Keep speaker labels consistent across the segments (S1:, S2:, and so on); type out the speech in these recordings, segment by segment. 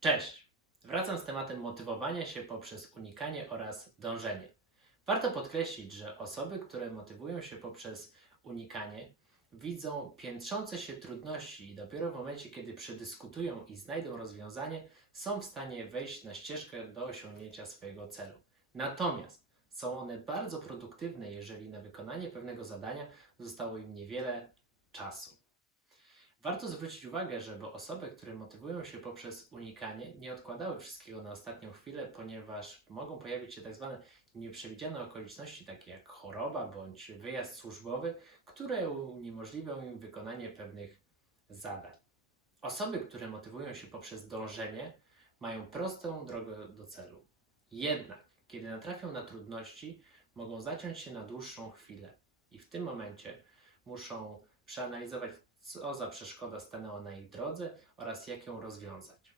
S1: Cześć! Wracam z tematem motywowania się poprzez unikanie oraz dążenie. Warto podkreślić, że osoby, które motywują się poprzez unikanie, widzą piętrzące się trudności i dopiero w momencie, kiedy przedyskutują i znajdą rozwiązanie, są w stanie wejść na ścieżkę do osiągnięcia swojego celu. Natomiast są one bardzo produktywne, jeżeli na wykonanie pewnego zadania zostało im niewiele czasu. Warto zwrócić uwagę, żeby osoby, które motywują się poprzez unikanie, nie odkładały wszystkiego na ostatnią chwilę, ponieważ mogą pojawić się tak zwane nieprzewidziane okoliczności, takie jak choroba bądź wyjazd służbowy, które uniemożliwią im wykonanie pewnych zadań. Osoby, które motywują się poprzez dążenie, mają prostą drogę do celu. Jednak, kiedy natrafią na trudności, mogą zaciąć się na dłuższą chwilę i w tym momencie muszą przeanalizować, co za przeszkoda stanęła na ich drodze oraz jak ją rozwiązać.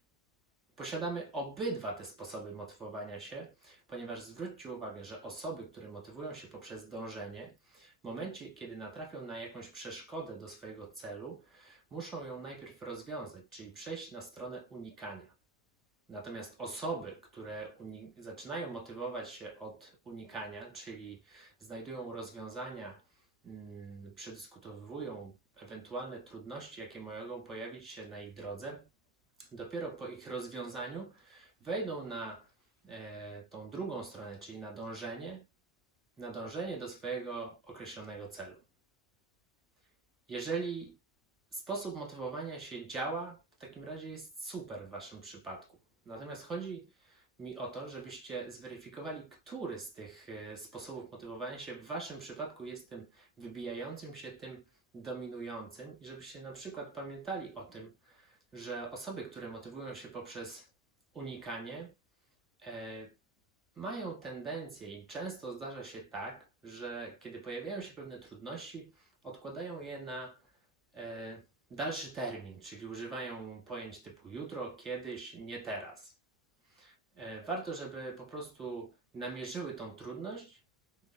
S1: Posiadamy obydwa te sposoby motywowania się, ponieważ zwróćcie uwagę, że osoby, które motywują się poprzez dążenie, w momencie, kiedy natrafią na jakąś przeszkodę do swojego celu, muszą ją najpierw rozwiązać, czyli przejść na stronę unikania. Natomiast osoby, które zaczynają motywować się od unikania, czyli znajdują rozwiązania, mm, przedyskutowują ewentualne trudności, jakie mogą pojawić się na ich drodze, dopiero po ich rozwiązaniu wejdą na e, tą drugą stronę, czyli na dążenie, na dążenie do swojego określonego celu. Jeżeli sposób motywowania się działa, w takim razie jest super w Waszym przypadku. Natomiast chodzi mi o to, żebyście zweryfikowali, który z tych e, sposobów motywowania się w Waszym przypadku jest tym wybijającym się, tym dominującym i żebyście na przykład pamiętali o tym, że osoby, które motywują się poprzez unikanie, e, mają tendencję i często zdarza się tak, że kiedy pojawiają się pewne trudności, odkładają je na e, dalszy termin, czyli używają pojęć typu jutro, kiedyś, nie teraz. E, warto, żeby po prostu namierzyły tą trudność,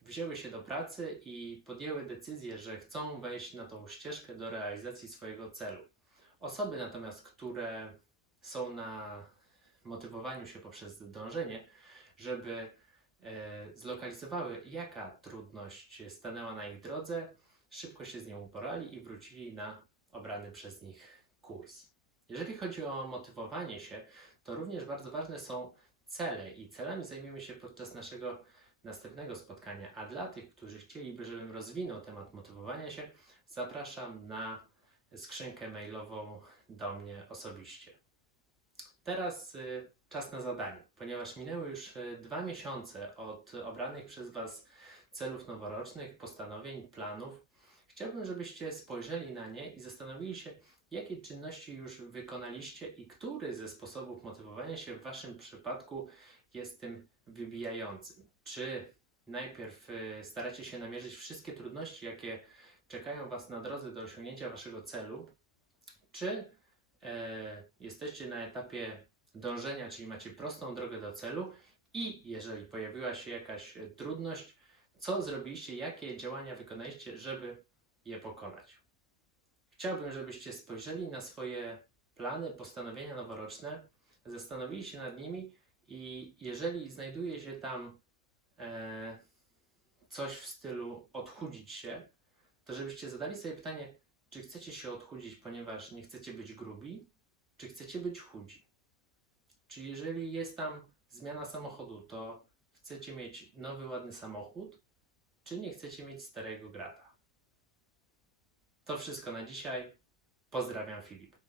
S1: wzięły się do pracy i podjęły decyzję, że chcą wejść na tą ścieżkę do realizacji swojego celu. Osoby natomiast, które są na motywowaniu się poprzez dążenie, żeby e, zlokalizowały, jaka trudność stanęła na ich drodze, szybko się z nią uporali i wrócili na obrany przez nich kurs. Jeżeli chodzi o motywowanie się, to również bardzo ważne są cele i celami zajmiemy się podczas naszego następnego spotkania. A dla tych, którzy chcieliby, żebym rozwinął temat motywowania się, zapraszam na skrzynkę mailową do mnie osobiście. Teraz y, czas na zadanie, ponieważ minęły już y, dwa miesiące od obranych przez Was celów noworocznych, postanowień, planów. Chciałbym, żebyście spojrzeli na nie i zastanowili się, jakie czynności już wykonaliście i który ze sposobów motywowania się w Waszym przypadku jest tym wybijającym. Czy najpierw y, staracie się namierzyć wszystkie trudności, jakie czekają Was na drodze do osiągnięcia Waszego celu, czy e, jesteście na etapie dążenia, czyli macie prostą drogę do celu i jeżeli pojawiła się jakaś trudność, co zrobiliście, jakie działania wykonaliście, żeby je pokonać. Chciałbym, żebyście spojrzeli na swoje plany, postanowienia noworoczne, zastanowili się nad nimi i jeżeli znajduje się tam e, coś w stylu odchudzić się, to żebyście zadali sobie pytanie, czy chcecie się odchudzić, ponieważ nie chcecie być grubi, czy chcecie być chudzi. Czy jeżeli jest tam zmiana samochodu, to chcecie mieć nowy, ładny samochód, czy nie chcecie mieć starego grata? To wszystko na dzisiaj. Pozdrawiam Filip.